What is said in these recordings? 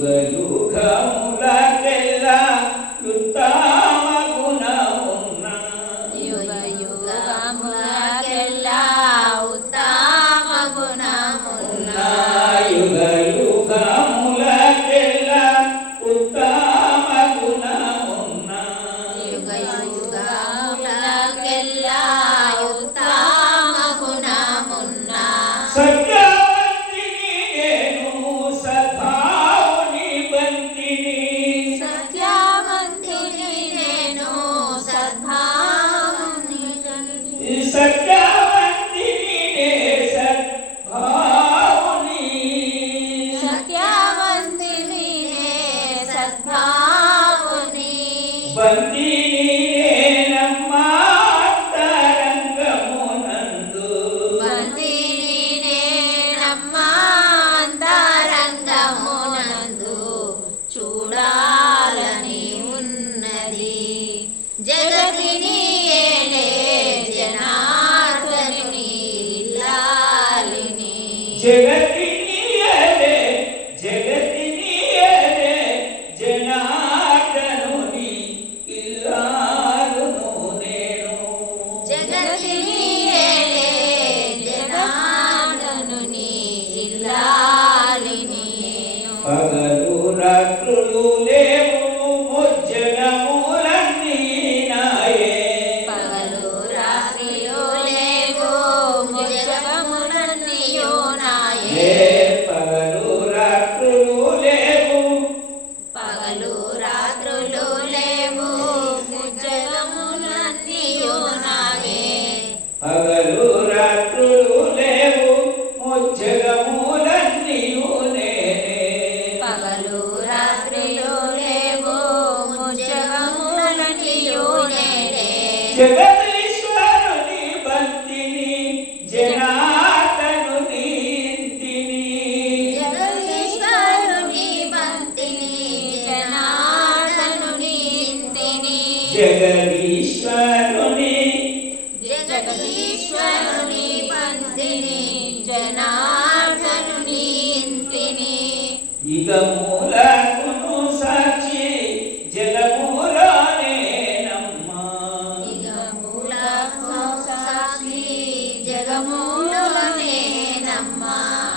对 Chega జగదీశ్వరుని భక్తిని జనాతను నీతిని జగదీశ్వరుని భక్తిని జనాతను నీతిని జగదీశ్వరుని జగదీశ్వరుని భక్తిని ఇదము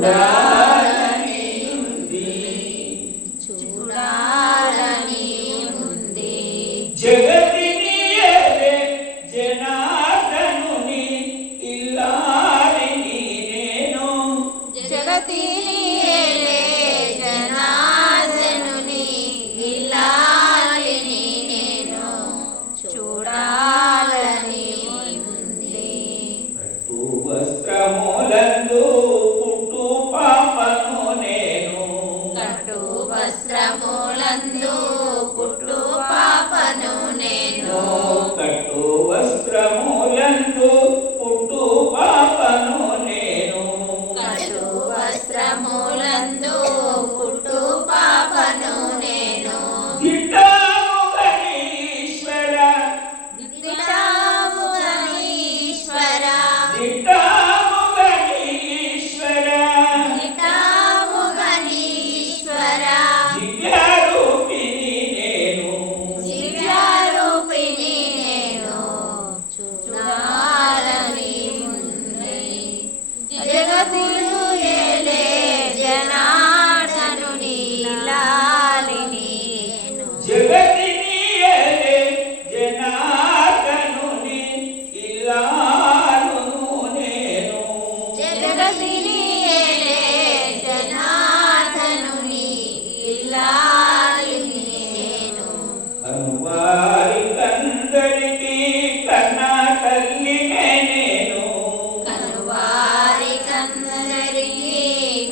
Yeah.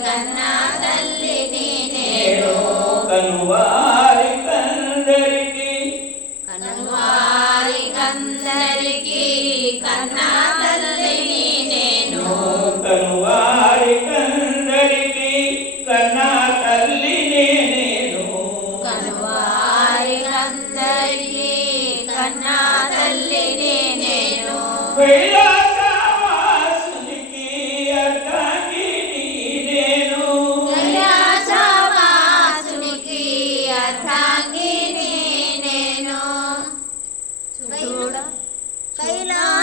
కన్నా తల్లిని నేను కనువారి కందరికి long.